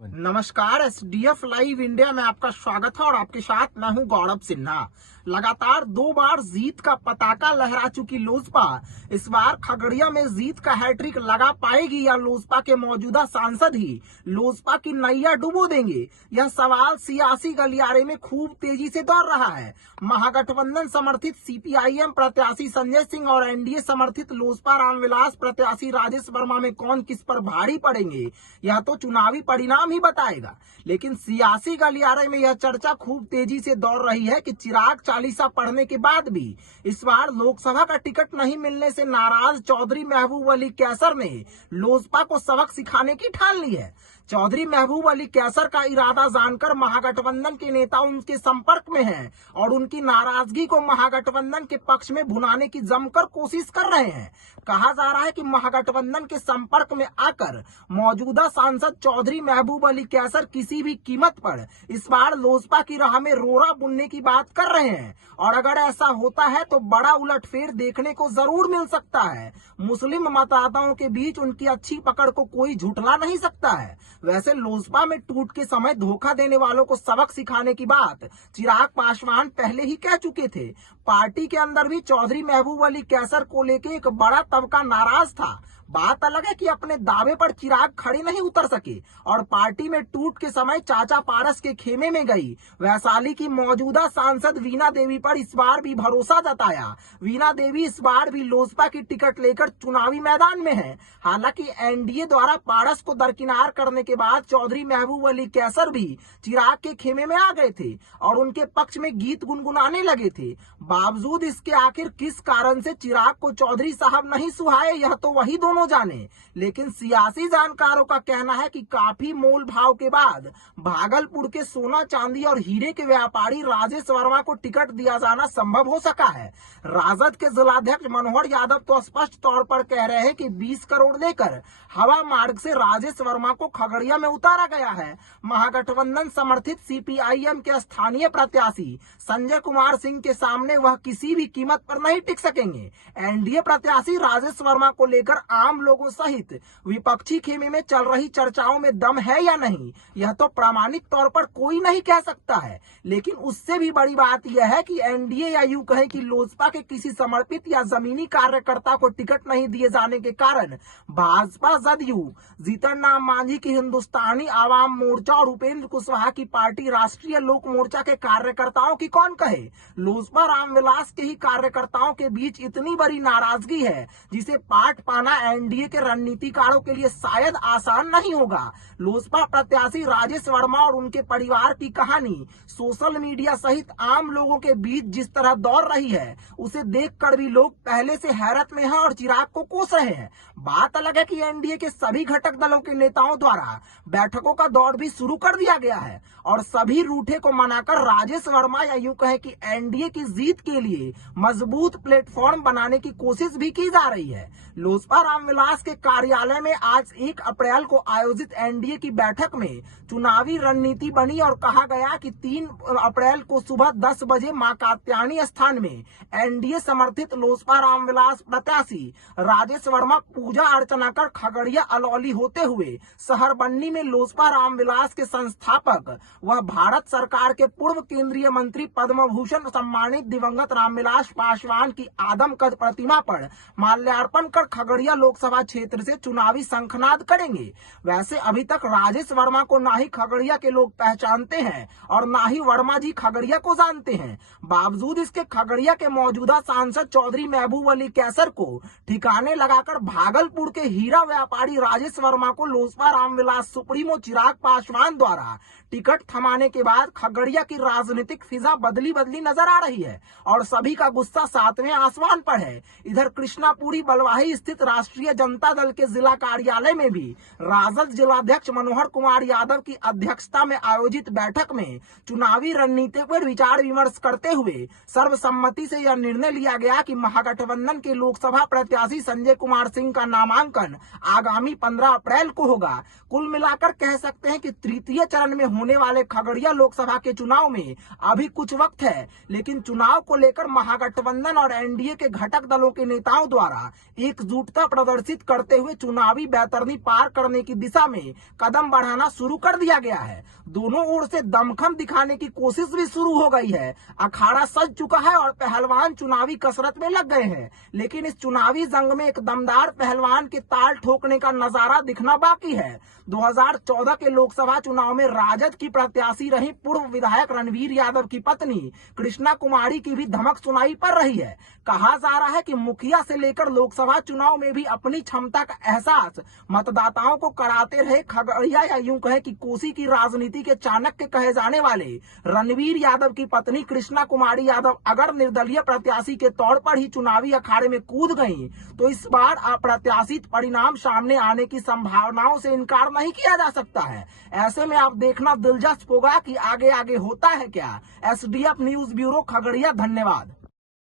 नमस्कार। SDF live India में आपका स्वागत है और आपके साथ मैं हूं गौरव सिन्हा। लगातार 2 बार जीत का पताका लहरा चुकी लोजपा इस बार खगड़िया में जीत का हैट्रिक लगा पाएगी या लोजपा के मौजूदा सांसद ही लोजपा की नैया डुबो देंगे? यह सवाल सियासी गलियारे में खूब तेजी से दौड़ रहा है। महागठबंधन समर्थित सीपीआईएम प्रत्याशी संजय सिंह और एनडीए समर्थित लोजपा रामविलास प्रत्याशी राजेश वर्मा में कौन किस पर भारी पड़ेंगे, यह तो चुनावी परिणाम ही बताएगा। लेकिन सियासी गलियारे में यह चर्चा खूब तेजी से दौड़ रही है कि चिराग चालीसा पढ़ने के बाद भी इस बार लोकसभा का टिकट नहीं मिलने से नाराज चौधरी महबूब अली कैसर ने लोजपा को सबक सिखाने की ठान ली है। चौधरी महबूब अली कैसर का इरादा जानकर महागठबंधन के नेता उनके संपर्क में हैं और उनकी नाराजगी को महागठबंधन के पक्ष में भुनाने की जमकर कोशिश कर रहे हैं। कहा जा रहा है कि महागठबंधन के संपर्क में आकर मौजूदा सांसद चौधरी महबूब अली कैसर किसी भी कीमत पर इस बार लोजपा की राह में रोड़ा बुनने की बात कर रहे हैं और अगर ऐसा होता है तो बड़ा उलटफेर देखने को जरूर मिल सकता है। मुस्लिम मतदाताओं के बीच उनकी अच्छी पकड़ को कोई झुठला नहीं सकता है। वैसे लोजपा में टूट के समय धोखा देने वालों को सबक सिखाने की बात चिराग पासवान पहले ही कह चुके थे। पार्टी के अंदर भी चौधरी महबूब अली कैसर को लेकर एक बड़ा तबका नाराज था। बात अलग है कि अपने दावे पर चिराग खड़े नहीं उतर सके और पार्टी में टूट के समय चाचा पारस के खेमे में गई वैशाली की मौजूदा सांसद वीणा देवी पर इस बार भी भरोसा जताया। वीणा देवी इस बार भी लोजपा की टिकट लेकर चुनावी मैदान में है। हालांकि एनडीए द्वारा पारस को दरकिनार करने के बाद चौधरी महबूब अली कैसर भी चिराग के खेमे में आ गए थे और उनके पक्ष में गीत गुनगुनाने लगे थे। बावजूद इसके आखिर किस कारण से चिराग को चौधरी साहब नहीं सुहाए, यह तो वही दोनों जाने। लेकिन सियासी जानकारों का कहना है कि काफी मोल भाव के बाद भागलपुर के सोना चांदी और हीरे के व्यापारी राजेश वर्मा को टिकट दिया जाना संभव हो सका है। राजद के जिलाध्यक्ष मनोहर यादव तो स्पष्ट तौर पर कह रहे हैं कि 20 करोड़ लेकर हवा मार्ग से राजेश वर्मा को खगड़िया में उतारा गया है। महागठबंधन समर्थित सीपीआईएम के स्थानीय प्रत्याशी संजय कुमार सिंह के सामने वह किसी भी कीमत पर नहीं टिक सकेंगे। एनडीए प्रत्याशी राजेश वर्मा को लेकर आम लोगों सहित विपक्षी खेमे में चल रही चर्चाओं में दम है या नहीं, यह तो प्रामाणिक तौर पर कोई नहीं कह सकता है। लेकिन उससे भी बड़ी बात यह है कि एनडीए या यूं कहें कि लोजपा के किसी समर्पित या जमीनी कार्यकर्ता को टिकट नहीं दिए जाने के कारण भाजपा जदयू जीतन राम मांझी की हिंदुस्तानी आवाम मोर्चा और उपेंद्र कुशवाहा की पार्टी राष्ट्रीय लोक मोर्चा के कार्यकर्ताओं की कौन कहे, लोजपा रामविलास के ही कार्यकर्ताओं के बीच इतनी बड़ी नाराजगी है जिसे पाट पाना एनडीए के रणनीतिकारों के लिए शायद आसान नहीं होगा। लोजपा प्रत्याशी राजेश वर्मा और उनके परिवार की कहानी सोशल मीडिया सहित आम लोगों के बीच जिस तरह दौड़ रही है उसे देखकर भी लोग पहले से हैरत में हैं और चिराग को कोस रहे हैं। बात अलग है कि एनडीए के सभी घटक दलों के नेताओं द्वारा बैठकों का दौर भी शुरू कर दिया गया है और सभी रूठे को मनाकर राजेश वर्मा या यूं कहें कि एनडीए की जीत के लिए मजबूत प्लेटफॉर्म बनाने की कोशिश भी की जा रही है। लोजपा रामविलास के कार्यालय में आज 1 अप्रैल को आयोजित एनडीए की बैठक में चुनावी रणनीति बनी और कहा गया कि 3 अप्रैल को सुबह 10 बजे मां कात्यायनी स्थान में एनडीए समर्थित लोजपा रामविलास प्रत्याशी राजेश वर्मा पूजा अर्चना कर खगड़िया अलौली होते हुए शहर बन्नी में लोजपा रामविलास के संस्थापक वह भारत सरकार के पूर्व केंद्रीय मंत्री पद्म भूषण सम्मानित दिवंगत रामविलास पासवान की आदमकद प्रतिमा पर माल्यार्पण कर खगड़िया लोकसभा क्षेत्र से चुनावी शंखनाद करेंगे। वैसे अभी तक राजेश वर्मा को ना ही खगड़िया के लोग पहचानते हैं और ना ही वर्मा जी खगड़िया को जानते हैं। बावजूद इसके खगड़िया के मौजूदा सांसद चौधरी महबूब अली कैसर को ठिकाने लगाकर भागलपुर के हीरा व्यापारी राजेश वर्मा को लोजपा रामविलास सुप्रीमो चिराग पासवान द्वारा टिकट थमाने के बाद खगड़िया की राजनीतिक फिजा बदली नजर आ रही है और सभी का गुस्सा 7वें आसमान पर है। इधर कृष्णापुरी बलवाही स्थित राष्ट्रीय जनता दल के जिला कार्यालय में भी राजद जिलाध्यक्ष मनोहर कुमार यादव की अध्यक्षता में आयोजित बैठक में चुनावी रणनीति पर विचार विमर्श करते हुए सर्वसम्मति से यह निर्णय लिया गया कि महागठबंधन के लोकसभा प्रत्याशी संजय कुमार सिंह का नामांकन आगामी 15 अप्रैल को होगा। कुल मिलाकर कह सकते हैं कि तृतीय चरण में होने वाले खगड़िया लोकसभा के चुनाव में अभी कुछ वक्त है, लेकिन चुनाव को लेकर महागठबंधन और एनडीए के घटक दलों के नेताओं द्वारा एकजुटता प्रदर्शित आकर्षित करते हुए चुनावी बैतरनी पार करने की दिशा में कदम बढ़ाना शुरू कर दिया गया है। दोनों ओर से दमखम दिखाने की कोशिश भी शुरू हो गई है। अखाड़ा सज चुका है और पहलवान चुनावी कसरत में लग गए हैं, लेकिन इस चुनावी जंग में एक दमदार पहलवान के ताल ठोकने का नजारा दिखना बाकी है। 2014 के लोकसभा चुनाव में राजद की प्रत्याशी रही पूर्व विधायक रणवीर यादव की पत्नी कृष्णा कुमारी की भी धमक सुनाई पड़ रही है। कहा जा रहा है कि मुखिया से लेकर लोकसभा चुनाव में भी अपनी क्षमता का एहसास मतदाताओं को कराते रहे खगड़िया या यूं कहे कि कोसी की राजनीति के चाणक्य कहे जाने वाले रणवीर यादव की पत्नी कृष्णा कुमारी यादव अगर निर्दलीय प्रत्याशी के तौर पर ही चुनावी अखाड़े में कूद गईं, तो इस बार अप्रत्याशित परिणाम सामने आने की संभावनाओं से इनकार नहीं किया जा सकता है। ऐसे में आप देखना दिलचस्प होगा कि आगे आगे होता है क्या। एसडीएफ न्यूज ब्यूरो खगड़िया, धन्यवाद।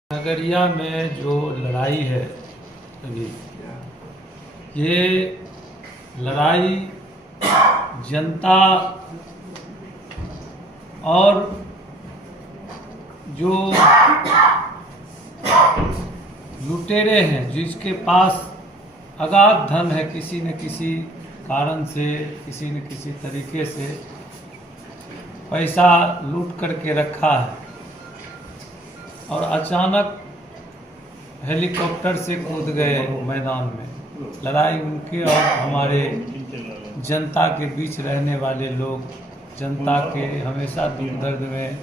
खगड़िया में जो लड़ाई है अभी, ये लड़ाई जनता और जो लुटेरे हैं, जिसके पास अगाध धन है, किसी न किसी कारण से, किसी न किसी तरीके से पैसा लूट करके रखा है और अचानक हेलीकॉप्टर से कूद गए मैदान में। लड़ाई उनके और हमारे जनता के बीच रहने वाले लोग, जनता के हमेशा दुख दर्द में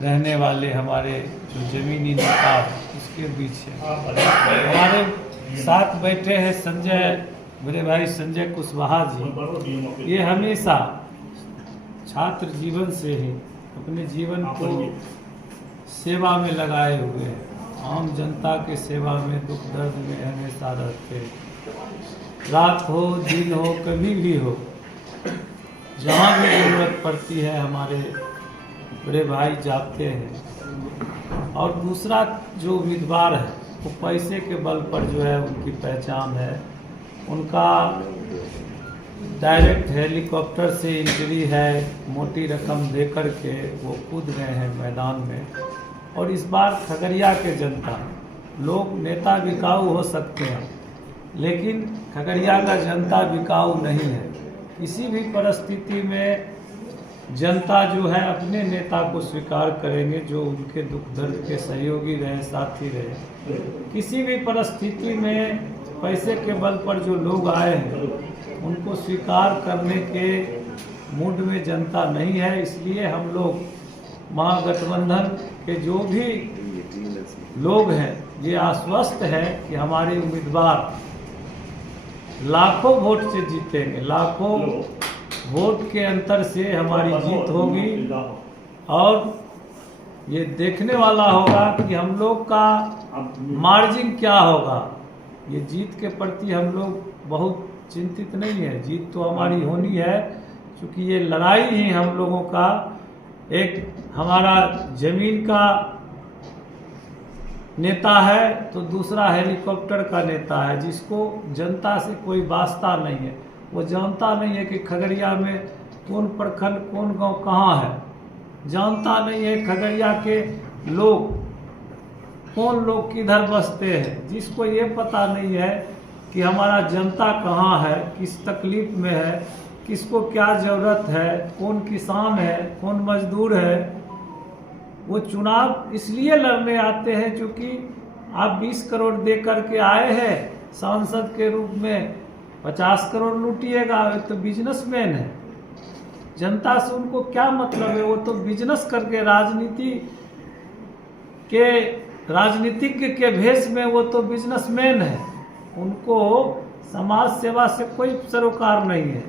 रहने वाले हमारे जो जमीनी नेता उसके बीच है। हमारे साथ बैठे हैं संजय, मेरे भाई संजय कुशवाहा जी। ये हमेशा छात्र जीवन से ही अपने जीवन को सेवा में लगाए हुए हैं, आम जनता के सेवा में, दुख दर्द में हमेशा रहते हैं। रात हो दिन हो कभी भी हो, जहाँ भी जरूरत पड़ती है हमारे बड़े भाई जाते हैं। और दूसरा जो उम्मीदवार है वो पैसे के बल पर जो है उनकी पहचान है, उनका डायरेक्ट हेलीकॉप्टर से इंजरी है, मोटी रकम दे कर के वो कूद गए हैं मैदान में। और इस बार खगड़िया के जनता, लोग नेता बिकाऊ हो सकते हैं, लेकिन खगड़िया का जनता बिकाऊ नहीं है। किसी भी परिस्थिति में जनता जो है अपने नेता को स्वीकार करेंगे, जो उनके दुख दर्द के सहयोगी रहे, साथी रहे। किसी भी परिस्थिति में पैसे के बल पर जो लोग आए हैं उनको स्वीकार करने के मूड में जनता नहीं है। इसलिए हम लोग महागठबंधन के जो भी लोग हैं ये आश्वस्त है कि हमारे उम्मीदवार लाखों वोट से जीतेंगे, लाखों वोट के अंतर से हमारी जीत होगी। और ये देखने वाला होगा कि हम लोग का मार्जिन क्या होगा। ये जीत के प्रति हम लोग बहुत चिंतित नहीं है, जीत तो हमारी होनी है, क्योंकि ये लड़ाई ही हम लोगों का, एक हमारा जमीन का नेता है तो दूसरा हेलीकॉप्टर का नेता है, जिसको जनता से कोई वास्ता नहीं है। वो जानता नहीं है कि खगड़िया में कौन प्रखंड, कौन गांव कहाँ है, जानता नहीं है खगड़िया के लोग, कौन लोग किधर बसते हैं। जिसको ये पता नहीं है कि हमारा जनता कहाँ है, किस तकलीफ में है, किसको क्या ज़रूरत है, कौन किसान है, कौन मजदूर है। वो चुनाव इसलिए लड़ने आते हैं क्योंकि आप 20 करोड़ दे करके आए हैं सांसद के रूप में, 50 करोड़ लूटिएगा। तो बिजनेसमैन है, जनता से उनको क्या मतलब है। वो तो बिजनेस करके राजनीतिज्ञ के भेष में वो तो बिजनेसमैन है, उनको समाज सेवा से कोई सरोकार नहीं है।